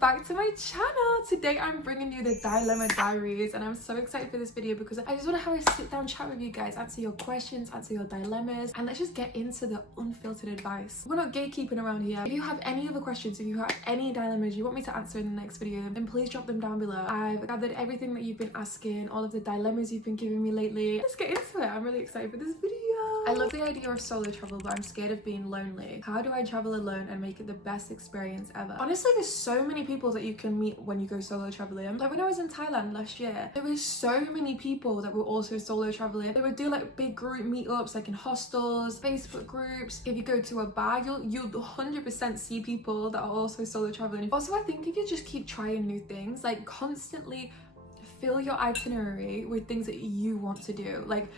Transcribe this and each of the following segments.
back to my channel. Today I'm bringing you the Dilemma Diaries, and I'm so excited for this video because I just want to have a sit down chat with you guys, answer your questions, answer your dilemmas, and let's just get into the unfiltered advice. We're not gatekeeping around here. If you have any other questions, if you have any dilemmas you want me to answer in the next video, then please drop them down below. I've gathered everything that you've been asking, all of the dilemmas you've been giving me lately. Let's get into it. I'm really excited for this video. I love the idea of solo travel, but I'm scared of being lonely. How do I travel alone and make it the best experience ever? Honestly, there's so many people that you can meet when you go solo traveling. Like when I was in Thailand last year, there was so many people that were also solo traveling. They would do like big group meetups, like in hostels, Facebook groups. If you go to a bar, you'll 100% see people that are also solo traveling. Also, I think if you just keep trying new things, like constantly fill your itinerary with things that you want to do, like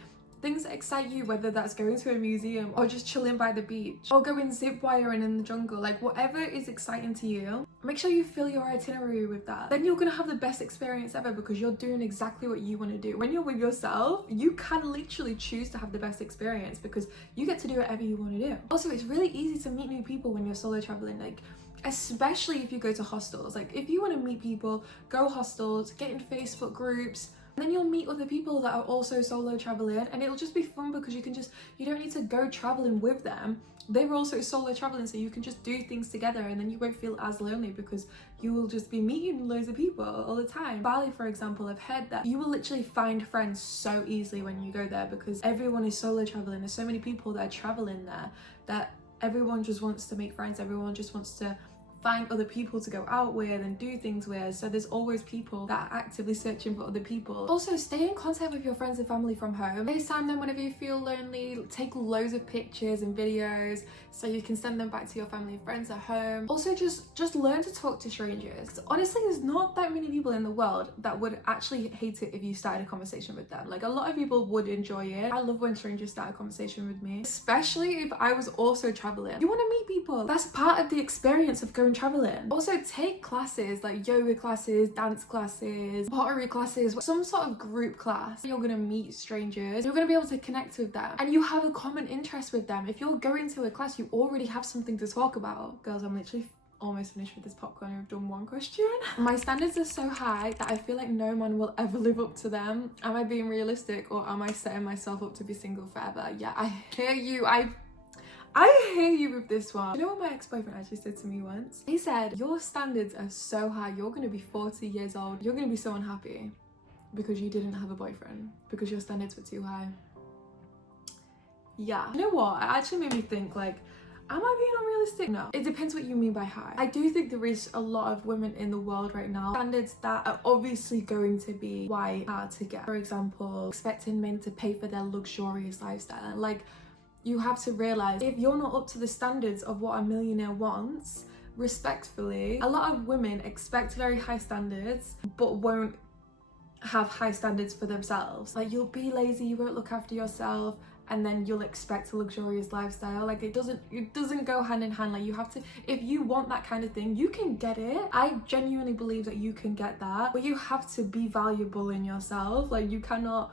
things that excite you, whether that's going to a museum or just chilling by the beach or going zip wiring in the jungle, like whatever is exciting to you, make sure you fill your itinerary with that. Then you're gonna have the best experience ever because you're doing exactly what you want to do. When you're with yourself, you can literally choose to have the best experience because you get to do whatever you want to do. Also, it's really easy to meet new people when you're solo traveling, like especially if you go to hostels. Like if you want to meet people, go hostels, get in Facebook groups, and then you'll meet other people that are also solo traveling, and it'll just be fun because you don't need to go traveling with them. They were also solo traveling, so you can just do things together, and then you won't feel as lonely because you will just be meeting loads of people all the time. Bali, for example, I've heard that you will literally find friends so easily when you go there because everyone is solo traveling. There's so many people that are traveling there that everyone just wants to make friends. Everyone just wants to find other people to go out with and do things with, so there's always people that are actively searching for other people. Also, stay in contact with your friends and family from home. FaceTime them whenever you feel lonely. Take loads of pictures and videos so you can send them back to your family and friends at home. Also, just learn to talk to strangers. Honestly, there's not that many people in the world that would actually hate it if you started a conversation with them. Like a lot of people would enjoy it. I love when strangers start a conversation with me, especially if I was also traveling. You want to meet people. That's part of the experience of going traveling. Also, take classes like yoga classes, dance classes, pottery classes, some sort of group class. You're gonna meet strangers, you're gonna be able to connect with them, and you have a common interest with them. If you're going to a class, you already have something to talk about. Girls, I'm literally almost finished with this popcorn. I've done one question. My standards are so high that I feel like no man will ever live up to them. Am I being realistic, or am I setting myself up to be single forever? Yeah, I hear you. I hear you with this one. You know what my ex-boyfriend actually said to me once? He said, your standards are so high, you're gonna be 40 years old, you're gonna be so unhappy because you didn't have a boyfriend, because your standards were too high. Yeah. You know what? It actually made me think, like, am I being unrealistic? No. It depends what you mean by high. I do think there is a lot of women in the world right now, standards that are obviously going to be quite hard to get. For example, expecting men to pay for their luxurious lifestyle. Like, you have to realize if you're not up to the standards of what a millionaire wants, respectfully, a lot of women expect very high standards but won't have high standards for themselves. Like, you'll be lazy, you won't look after yourself, and then you'll expect a luxurious lifestyle. Like, it doesn't go hand in hand. Like, you have to, if you want that kind of thing, you can get it. I genuinely believe that you can get that, but you have to be valuable in yourself. Like, you cannot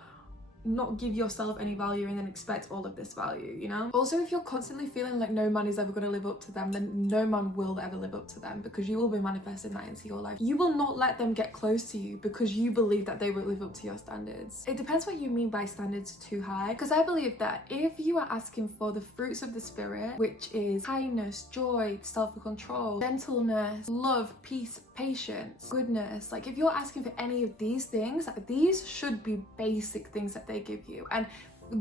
not give yourself any value and then expect all of this value, you know? Also, if you're constantly feeling like no man is ever going to live up to them, then no man will ever live up to them because you will be manifesting that into your life. You will not let them get close to you because you believe that they will live up to your standards. It depends what you mean by standards too high, because I believe that if you are asking for the fruits of the spirit, which is kindness, joy, self-control, gentleness, love, peace, patience, goodness, like if you're asking for any of these things, these should be basic things that they give you, and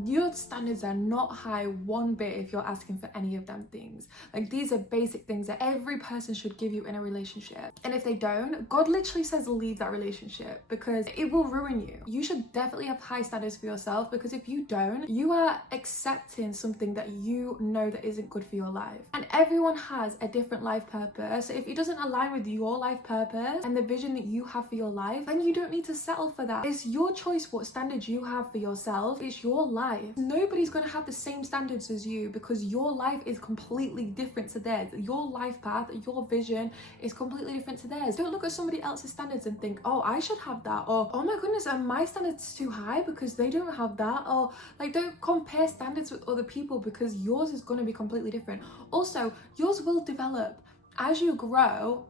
your standards are not high one bit if you're asking for any of them things. Like, these are basic things that every person should give you in a relationship, and if they don't, God literally says leave that relationship because it will ruin you. You should definitely have high standards for yourself, because if you don't, you are accepting something that you know that isn't good for your life. And everyone has a different life purpose, so if it doesn't align with your life purpose and the vision that you have for your life, then you don't need to settle for that. It's your choice what standards you have for yourself. It's your life. Nobody's going to have the same standards as you because your life is completely different to theirs. Your life path, your vision is completely different to theirs. Don't look at somebody else's standards and think, oh, I should have that, or oh my goodness, are my standards too high because they don't have that, or like, don't compare standards with other people because yours is going to be completely different. Also, yours will develop as you grow.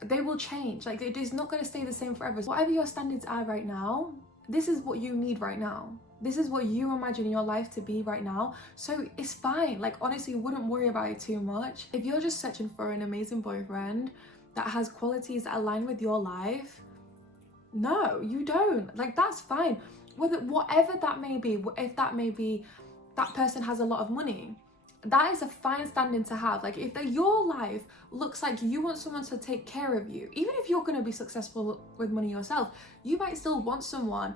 they will change. Like, it is not going to stay the same forever. So whatever your standards are right now, this is what you need right now. This is what you imagine your life to be right now. So it's fine. Like, honestly, wouldn't worry about it too much. If you're just searching for an amazing boyfriend that has qualities that align with your life, no, you don't. Like, that's fine. Whatever that may be, if that may be that person has a lot of money, that is a fine standing to have. Like, if your life looks like you want someone to take care of you, even if you're going to be successful with money yourself, you might still want someone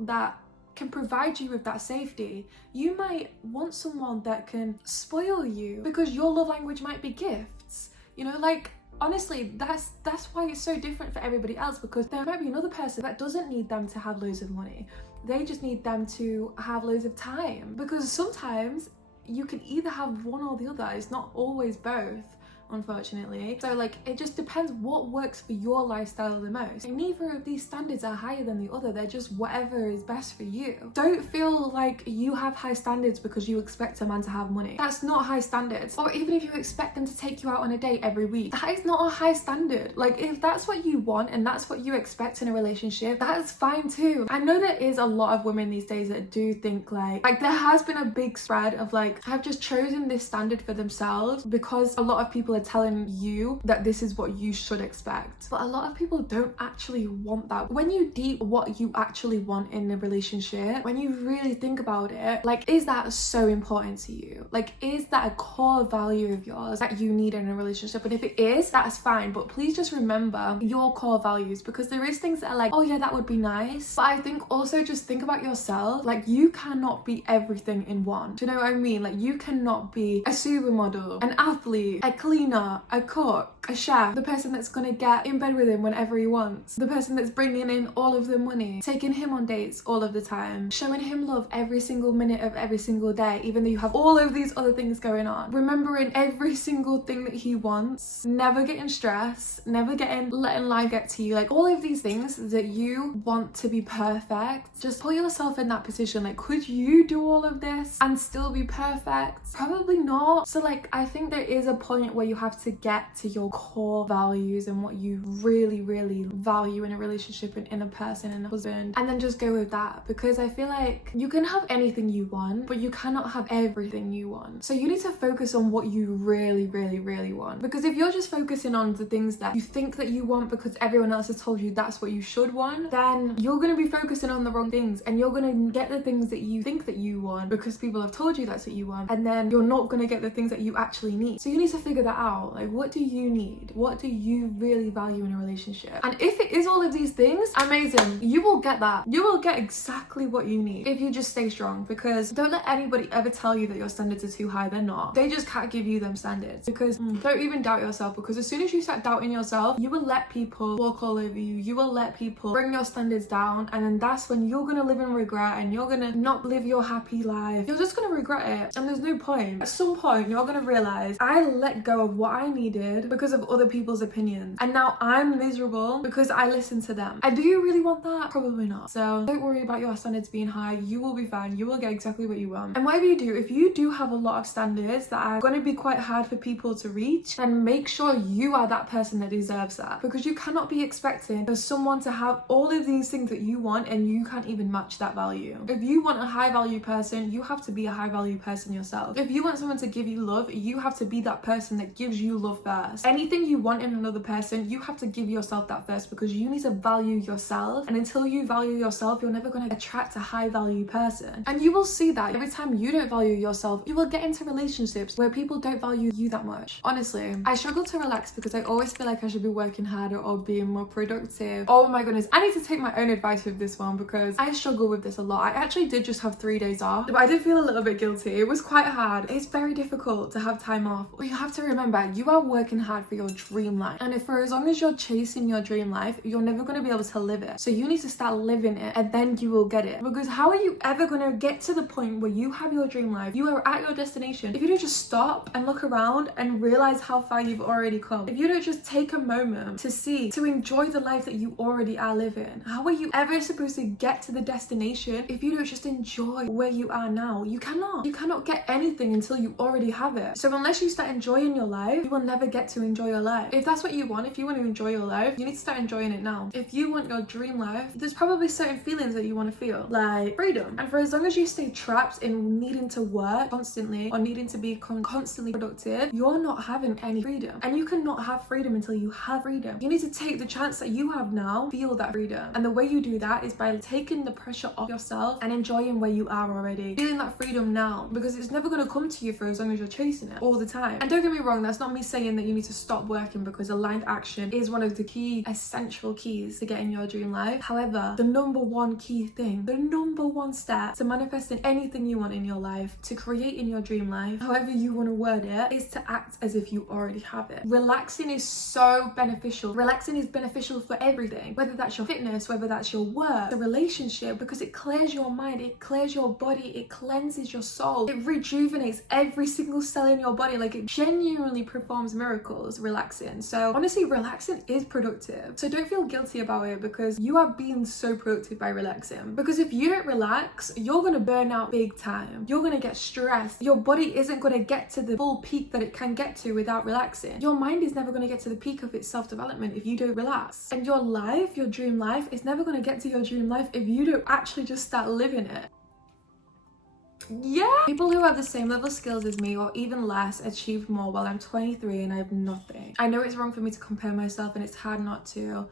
that can provide you with that safety. You might want someone that can spoil you because your love language might be gifts. You know, like, honestly, that's why it's so different for everybody else, because there might be another person that doesn't need them to have loads of money. They just need them to have loads of time, because sometimes you can either have one or the other. It's not always both, unfortunately. So like, it just depends what works for your lifestyle the most. And neither of these standards are higher than the other. They're just whatever is best for you. Don't feel like you have high standards because you expect a man to have money. That's not high standards. Or even if you expect them to take you out on a date every week, that is not a high standard. Like, if that's what you want and that's what you expect in a relationship, that's fine too. I know there is a lot of women these days that do think like there has been a big spread of like, have just chosen this standard for themselves because a lot of people are telling you that this is what you should expect. But a lot of people don't actually want that. When you deep what you actually want in a relationship, when you really think about it, like, is that so important to you? Like, is that a core value of yours that you need in a relationship? And if it is, that's fine. But please just remember your core values, because there is things that are like, oh yeah, that would be nice. But I think also just think about yourself. Like, you cannot be everything in one. Do you know what I mean? Like, you cannot be a supermodel, an athlete, a cleaner, a cook, a chef, the person that's gonna get in bed with him whenever he wants, the person that's bringing in all of the money, taking him on dates all of the time, showing him love every single minute of every single day, even though you have all of these other things going on, remembering every single thing that he wants, never getting stressed, never letting life get to you. Like, all of these things that you want to be perfect, just put yourself in that position. Like, could you do all of this and still be perfect? Probably not. So like, I think there is a point where you have to get to your core values and what you really, really value in a relationship and in a person and a husband, and then just go with that. Because I feel like you can have anything you want, but you cannot have everything you want. So you need to focus on what you really, really, really want. Because if you're just focusing on the things that you think that you want because everyone else has told you that's what you should want, then you're going to be focusing on the wrong things, and you're going to get the things that you think that you want because people have told you that's what you want, and then you're not going to get the things that you actually need. So you need to figure that out. Like, what do you need? What do you really value in a relationship? And if it is all of these things, amazing. You will get that. You will get exactly what you need if you just stay strong. Because don't let anybody ever tell you that your standards are too high. They're not. They just can't give you them standards. Because don't even doubt yourself, because as soon as you start doubting yourself, you will let people walk all over you. You will let people bring your standards down, and then that's when you're gonna live in regret, and you're gonna not live your happy life. You're just gonna regret it, and there's no point. At some point, you're gonna realize, I let go of what I needed because of other people's opinions, and now I'm miserable because I listened to them. And do you really want that? Probably not. So don't worry about your standards being high. You will be fine. You will get exactly what you want. And whatever you do, if you do have a lot of standards that are going to be quite hard for people to reach, then make sure you are that person that deserves that, because you cannot be expecting for someone to have all of these things that you want and you can't even match that value. If you want a high value person, you have to be a high value person yourself. If you want someone to give you love, you have to be that person that gives you love first. Anything you want in another person, you have to give yourself that first, because you need to value yourself. And until you value yourself, you're never going to attract a high value person. And you will see that every time you don't value yourself, you will get into relationships where people don't value you that much. Honestly, I struggle to relax because I always feel like I should be working harder or being more productive. Oh my goodness, I need to take my own advice with this one, because I struggle with this a lot. I actually did just have 3 days off, but I did feel a little bit guilty. It was quite hard. It's very difficult to have time off. But you have to remember, you are working hard for your dream life. And if for as long as you're chasing your dream life, you're never going to be able to live it. So you need to start living it, and then you will get it. Because how are you ever going to get to the point where you have your dream life, you are at your destination, if you don't just stop and look around and realize how far you've already come? If you don't just take a moment to enjoy the life that you already are living, how are you ever supposed to get to the destination if you don't just enjoy where you are now? You cannot get anything until you already have it. So unless you start enjoying your life, life, you will never get to enjoy your life. If that's what you want, if you want to enjoy your life, you need to start enjoying it now. If you want your dream life, there's probably certain feelings that you want to feel, like freedom. And for as long as you stay trapped in needing to work constantly or needing to be constantly productive, you're not having any freedom. And you cannot have freedom until you have freedom. You need to take the chance that you have now, feel that freedom. And the way you do that is by taking the pressure off yourself and enjoying where you are already. Feeling that freedom now, because it's never going to come to you for as long as you're chasing it all the time. And don't get me wrong, that's not me saying that you need to stop working, because aligned action is one of the key essential keys to getting your dream life. However, the number one key thing, the number one step to manifesting anything you want in your life, to creating your dream life, however you want to word it, is to act as if you already have it. Relaxing is so beneficial. Relaxing is beneficial for everything, whether that's your fitness, whether that's your work, the relationship, because it clears your mind, it clears your body, it cleanses your soul, it rejuvenates every single cell in your body. Like, it genuinely performs miracles, relaxing. So honestly, relaxing is productive. So don't feel guilty about it, because you are being so productive by relaxing. Because if you don't relax, you're gonna burn out big time. You're gonna get stressed. Your body isn't gonna get to the full peak that it can get to without relaxing. Your mind is never gonna get to the peak of its self-development if you don't relax. And your life, your dream life, is never gonna get to your dream life if you don't actually just start living it. Yeah, people who have the same level of skills as me or even less achieved more while I'm 23 and I have nothing. I know it's wrong for me to compare myself, and it's hard not to,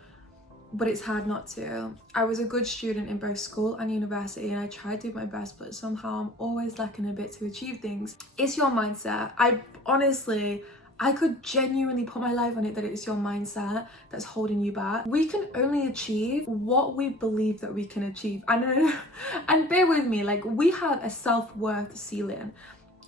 but it's hard not to. I was a good student in both school and university, and I tried to do my best, but somehow I'm always lacking a bit to achieve things. It's your mindset. I could genuinely put my life on it that it's your mindset that's holding you back. We can only achieve what we believe that we can achieve. And bear with me, like, we have a self-worth ceiling.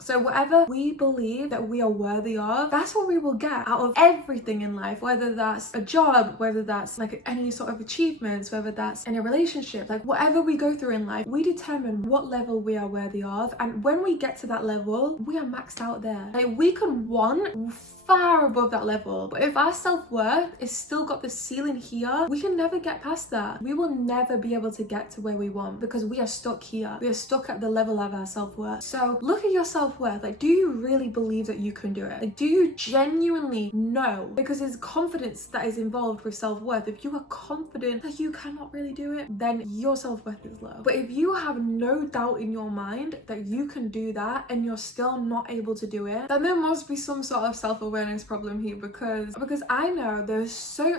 So whatever we believe that we are worthy of, that's what we will get out of everything in life, whether that's a job, whether that's like any sort of achievements, whether that's in a relationship, like whatever we go through in life, we determine what level we are worthy of. And when we get to that level, we are maxed out there. Like, we can want far above that level, but if our self-worth is still got the ceiling here, we can never get past that. We will never be able to get to where we want, because we are stuck here. We are stuck at the level of our self-worth. So look at your self-worth. Like, do you really believe that you can do it? Like, do you genuinely know? Because there's confidence that is involved with self-worth. If you are confident that you cannot really do it, then your self-worth is low. But if you have no doubt in your mind that you can do that and you're still not able to do it, then there must be some sort of self-awareness problem here, because I know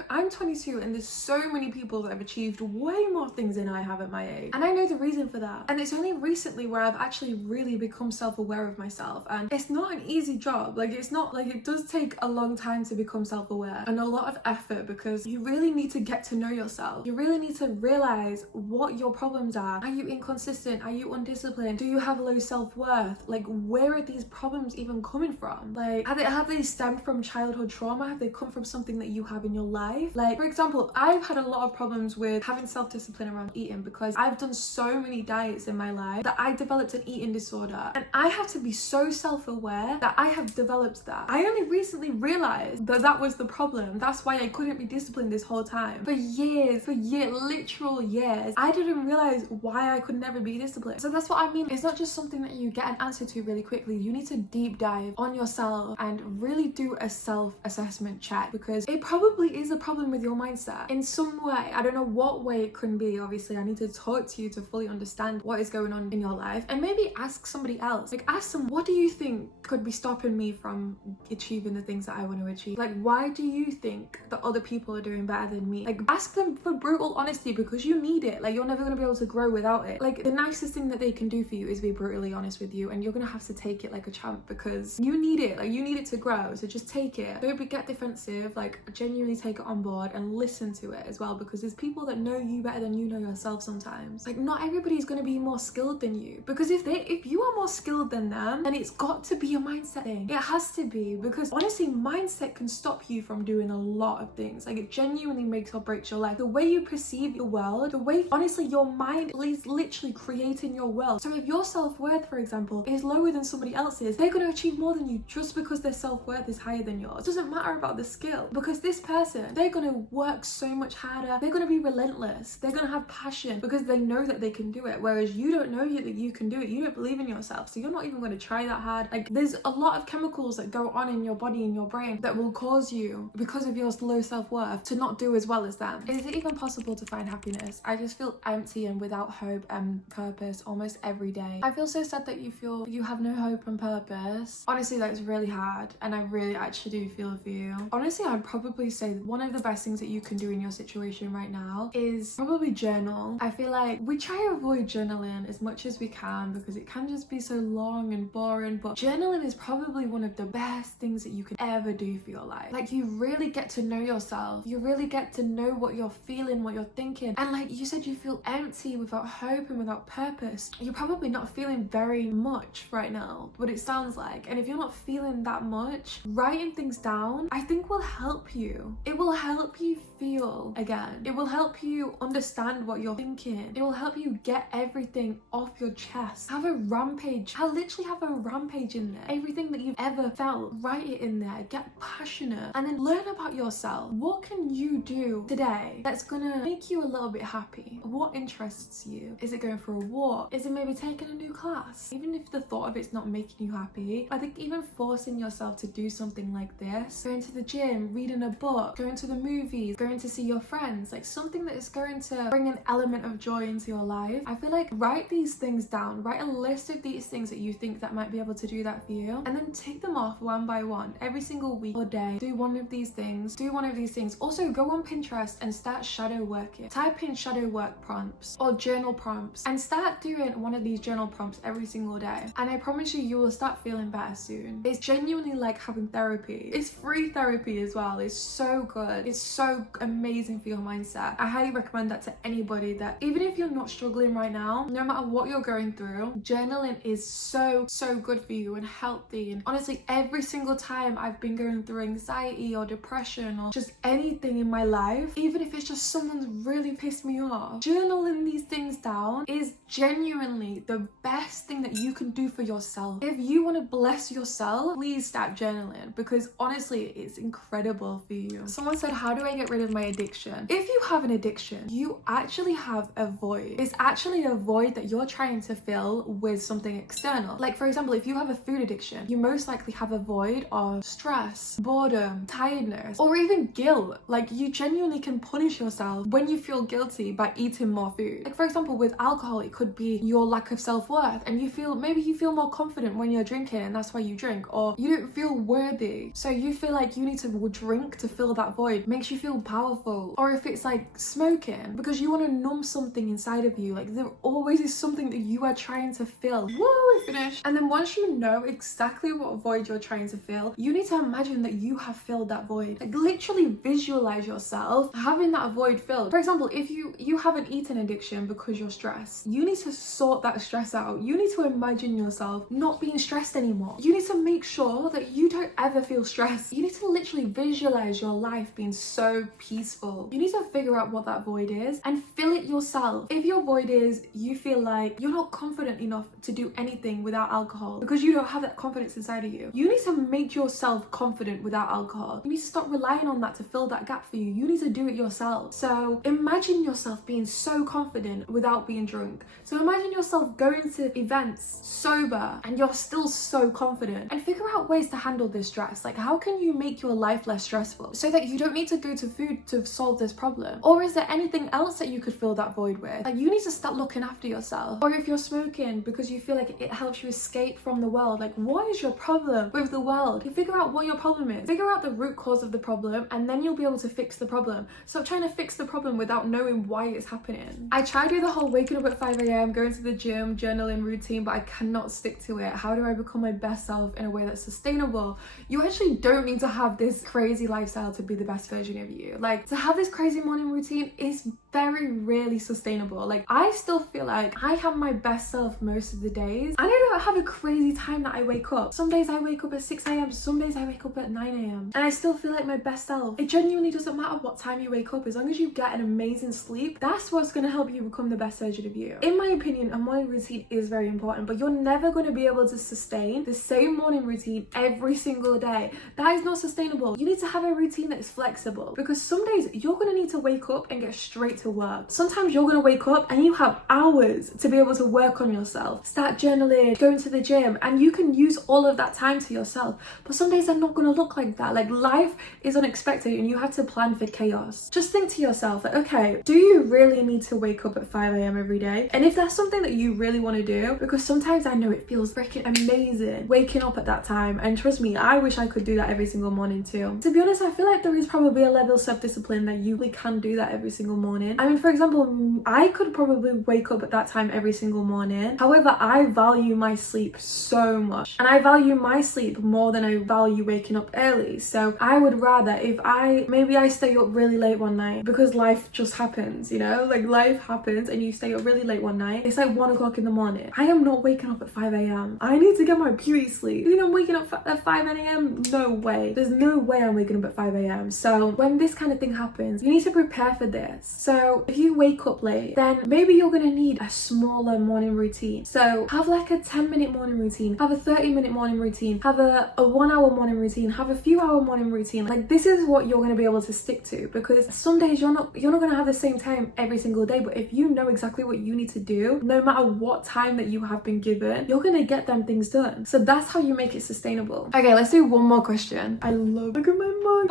I'm 22 and there's so many people that have achieved way more things than I have at my age, and I know the reason for that. And it's only recently where I've actually really become self-aware of myself, and it's not an easy job. Like, it's not like, it does take a long time to become self-aware and a lot of effort, because you really need to get to know yourself. You really need to realize what your problems are. Are you inconsistent? Are you undisciplined? Do you have low self-worth? Like, where are these problems even coming from? Like, have they stemmed from childhood trauma? Have they come from something that you have in your life? Like, for example, I've had a lot of problems with having self-discipline around eating, because I've done so many diets in my life that I developed an eating disorder, and I have to be so self-aware that I have developed that. I only recently realized that that was the problem. That's why I couldn't be disciplined this whole time. For years, literal years, I didn't realize why I could never be disciplined. So that's what I mean. It's not just something that you get an answer to really quickly. You need to deep dive on yourself and really do a self-assessment check, because it probably is a problem with your mindset in some way. I don't know what way it could be. Obviously, I need to talk to you to fully understand what is going on in your life, and maybe ask somebody else. Like, ask them, what do you think could be stopping me from achieving the things that I want to achieve? Like, why do you think that other people are doing better than me? Like, ask them for brutal honesty, because you need it. Like, you're never going to be able to grow without it. Like, the nicest thing that they can do for you is be brutally honest with you, and you're going to have to take it like a champ, because you need it. Like, you need it to grow. So just take it. Don't get defensive. Like, genuinely take it on board and listen to it as well, because there's people that know you better than you know yourself sometimes. Like, not everybody's going to be more skilled than you, because if you are more skilled than them, then it's got to be a mindset thing. It has to be, because honestly, mindset can stop you from doing a lot of things. Like, it genuinely makes or breaks your life. The way you perceive your world, the way, honestly, your mind is literally creating your world. So if your self-worth, for example, is lower than somebody else's, they're going to achieve more than you just because their self-worth is higher than yours. It doesn't matter about the skill, because this person, they're gonna work so much harder. They're gonna be relentless. They're gonna have passion because they know that they can do it. Whereas you don't know that you can do it. You don't believe in yourself, so you're not even gonna try that hard. Like, there's a lot of chemicals that go on in your body, in your brain, that will cause you, because of your low self-worth, to not do as well as them. Is it even possible to find happiness? I just feel empty and without hope and purpose almost every day. I feel so sad that you feel you have no hope and purpose. Honestly, that's really hard, and I really actually do feel for you. Honestly, I'd probably say one of the best things that you can do in your situation right now is probably journal. I feel like we try to avoid journaling as much as we can because it can just be so long and boring, but journaling is probably one of the best things that you can ever do for your life. Like, you really get to know yourself. You really get to know what you're feeling, what you're thinking. And like you said, you feel empty without hope and without purpose. You're probably not feeling very much right now, what it sounds like. And if you're not feeling that much, writing things down, I think, will help you. It will help you feel again. It will help you understand what you're thinking. It will help you get everything off your chest. Have a rampage. I'll literally have a rampage in there. Everything that you've ever felt, write it in there. Get passionate and then learn about yourself. What can you do today that's gonna make you a little bit happy? What interests you? Is it going for a walk? Is it maybe taking a new class? Even if the thought of it's not making you happy, I think even forcing yourself to do something like this, going to the gym, reading a book, going to the movies, going to see your friends, like something that is going to bring an element of joy into your life. I feel like write these things down. Write a list of these things that you think that might be able to do that for you, and then take them off one by one. Every single week or day, do one of these things. Do one of these things. Also, go on Pinterest and start shadow working. Type in shadow work prompts or journal prompts and start doing one of these journal prompts every single day. And I promise you, you will start feeling better soon. It's genuinely like having therapy. It's free therapy as well. It's so good. It's so amazing for your mindset. I highly recommend that to anybody, that even if you're not struggling right now, no matter what you're going through, journaling is so good for you and healthy. And honestly, every single time I've been going through anxiety or depression or just anything in my life, even if it's just someone's really pissed me off, journaling these things down is genuinely the best thing that you can do for yourself. If you want to bless yourself, please start journaling, because honestly, it's incredible for you. Someone said, how do I get rid of my addiction? If you have an addiction, you actually have a void. It's actually a void that you're trying to fill with something external. Like, for example, if you have a food addiction, you most likely have a void of stress, boredom, tiredness, or even guilt. Like, you genuinely can punish yourself when you feel guilty by eating more food. Like, for example, with alcohol, it could be your lack of self-worth, and maybe you feel more confident when you're drinking and that's why you drink, or you don't feel worthy, so you feel like you need to drink to fill that void. Makes you feel powerful. Or if it's like smoking, because you want to numb something inside of you, like there always is something that you are trying to fill. Woo, we're finished. And then once you know exactly what void you're trying to fill, you need to imagine that you have filled that void. Like, literally visualize yourself having that void filled. For example, if you have an eating addiction because you're stressed, you need to sort that stress out. You need to imagine yourself not being stressed anymore. You need to make sure that you don't ever feel stressed. You need to literally visualize your life being so peaceful. You need to figure out what that void is and fill it yourself. If your void is you feel like you're not confident enough to do anything without alcohol because you don't have that confidence inside of you, you need to make yourself confident without alcohol. You need to stop relying on that to fill that gap for you. You need to do it yourself. So imagine yourself being so confident without being drunk. So imagine yourself going to events sober and you're still so confident, and figure out ways to handle this stress. Like, how can you make your life less stressful so that you don't need to go to food to solve this problem? Or is there anything else that you could fill that void with? Like, you need to start looking after yourself. Or if you're smoking because you feel like it helps you escape from the world, like, what is your problem with the world? You figure out what your problem is. Figure out the root cause of the problem, and then you'll be able to fix the problem. Stop trying to fix the problem without knowing why it's happening. I tried to do the whole waking up at 5 a.m, going to the gym, journaling routine, but I cannot stick to it. How do I become my best self in a way that's sustainable? You actually don't need to have this crazy lifestyle to be the best version of you. Like, to have this crazy morning routine is very rarely sustainable. Like, I still feel like I have my best self most of the days. I don't have a crazy time that I wake up. Some days I wake up at 6 a.m, some days I wake up at 9 a.m, and I still feel like my best self. It genuinely doesn't matter what time you wake up, as long as you get an amazing sleep. That's what's going to help you become the best version of you. In my opinion, a morning routine is very important, but you're never going to be able to sustain the same morning routine every single day. That is not sustainable. You need to have a routine that is flexible, because some days you're going to need to wake up and get straight to work. Sometimes you're going to wake up and you have hours to be able to work on yourself, start journaling, going to the gym, and you can use all of that time to yourself. But some days are not going to look like that. Like, life is unexpected and you have to plan for chaos. Just think to yourself, like, okay, do you really need to wake up at 5 a.m. every day? And if that's something that you really want to do, because sometimes I know it feels freaking amazing waking up at that time, and trust me, I wish I could do that every single morning too. To be honest, I feel like there is probably a level of self-discipline that you really can do that every single morning. I mean, for example, I could probably wake up at that time every single morning. However, I value my sleep so much, and I value my sleep more than I value waking up early. So I would rather, if maybe I stay up really late one night, because life just happens, you know, like life happens, and you stay up really late one night, it's like 1 o'clock in the morning. I am not waking up at 5 a.m. I need to get my beauty sleep. You think I'm waking up at 5 a.m? No way. There's no way I'm waking up at 5 a.m. So when this kind of thing happens, you need to prepare for this. So if you wake up late, then maybe you're gonna need a smaller morning routine. So have like a 10-minute morning routine, have a 30-minute morning routine, have a 1-hour morning routine, have a few hour morning routine. Like, this is what you're gonna be able to stick to, because some days you're not gonna have the same time every single day. But if you know exactly what you need to do, no matter what time that you have been given, you're gonna get them things done. So that's how you make it sustainable. Okay, let's do one more question. Look at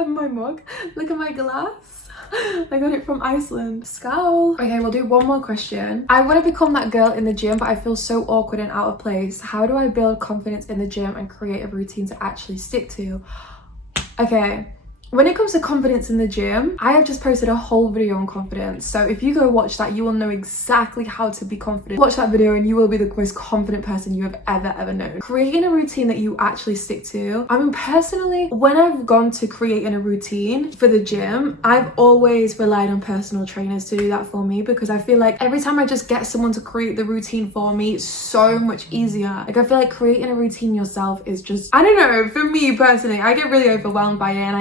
my mug, look at my glass. I got it from Iceland. Skål. Okay, we'll do one more question. I want to become that girl in the gym, but I feel so awkward and out of place. How do I build confidence in the gym and create a routine to actually stick to? Okay. When it comes to confidence in the gym, I have just posted a whole video on confidence. So if you go watch that, you will know exactly how to be confident. Watch that video and you will be the most confident person you have ever known. Creating a routine that you actually stick to. I mean, personally, when I've gone to creating a routine for the gym, I've always relied on personal trainers to do that for me, because I feel like every time I just get someone to create the routine for me, it's so much easier. Like, I feel like creating a routine yourself is just, I don't know, for me personally, I get really overwhelmed by it, and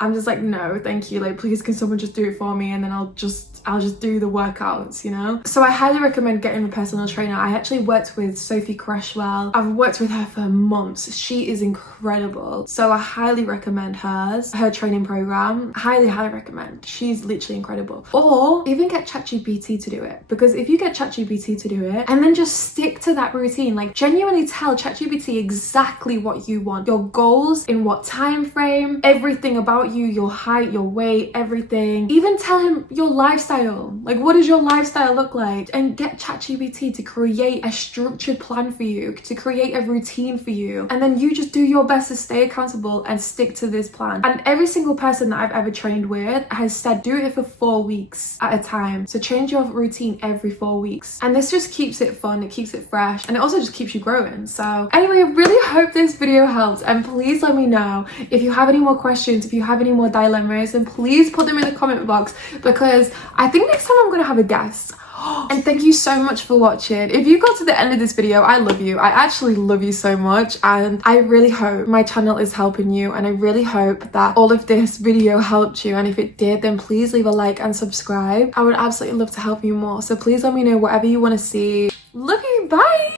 I'm just like, no, thank you. Like, please, can someone just do it for me? And then I'll just do the workouts, you know? So I highly recommend getting a personal trainer. I actually worked with Sophie Crashwell. I've worked with her for months. She is incredible. So I highly recommend her training program. Highly recommend. She's literally incredible. Or even get ChatGPT to do it. Because if you get ChatGPT to do it and then just stick to that routine, like genuinely tell ChatGPT exactly what you want, your goals, in what time frame, everything about you, your height, your weight, everything. Even tell him your lifestyle. Like, what does your lifestyle look like? And get ChatGPT to create a structured plan for you, to create a routine for you. And then you just do your best to stay accountable and stick to this plan. And every single person that I've ever trained with has said, do it for 4 weeks at a time. So change your routine every 4 weeks. And this just keeps it fun, it keeps it fresh, and it also just keeps you growing. So anyway, I really hope this video helps. And please let me know if you have any more questions, if you have any more dilemmas, and please put them in the comment box, because I think next time I'm gonna have a guest. And thank you so much for watching. If you got to the end of this video, I love you. I actually love you so much, and I really hope my channel is helping you, and I really hope that all of this video helped you. And if it did, then please leave a like and subscribe. I would absolutely love to help you more. So please let me know whatever you want to see. Love you. Bye.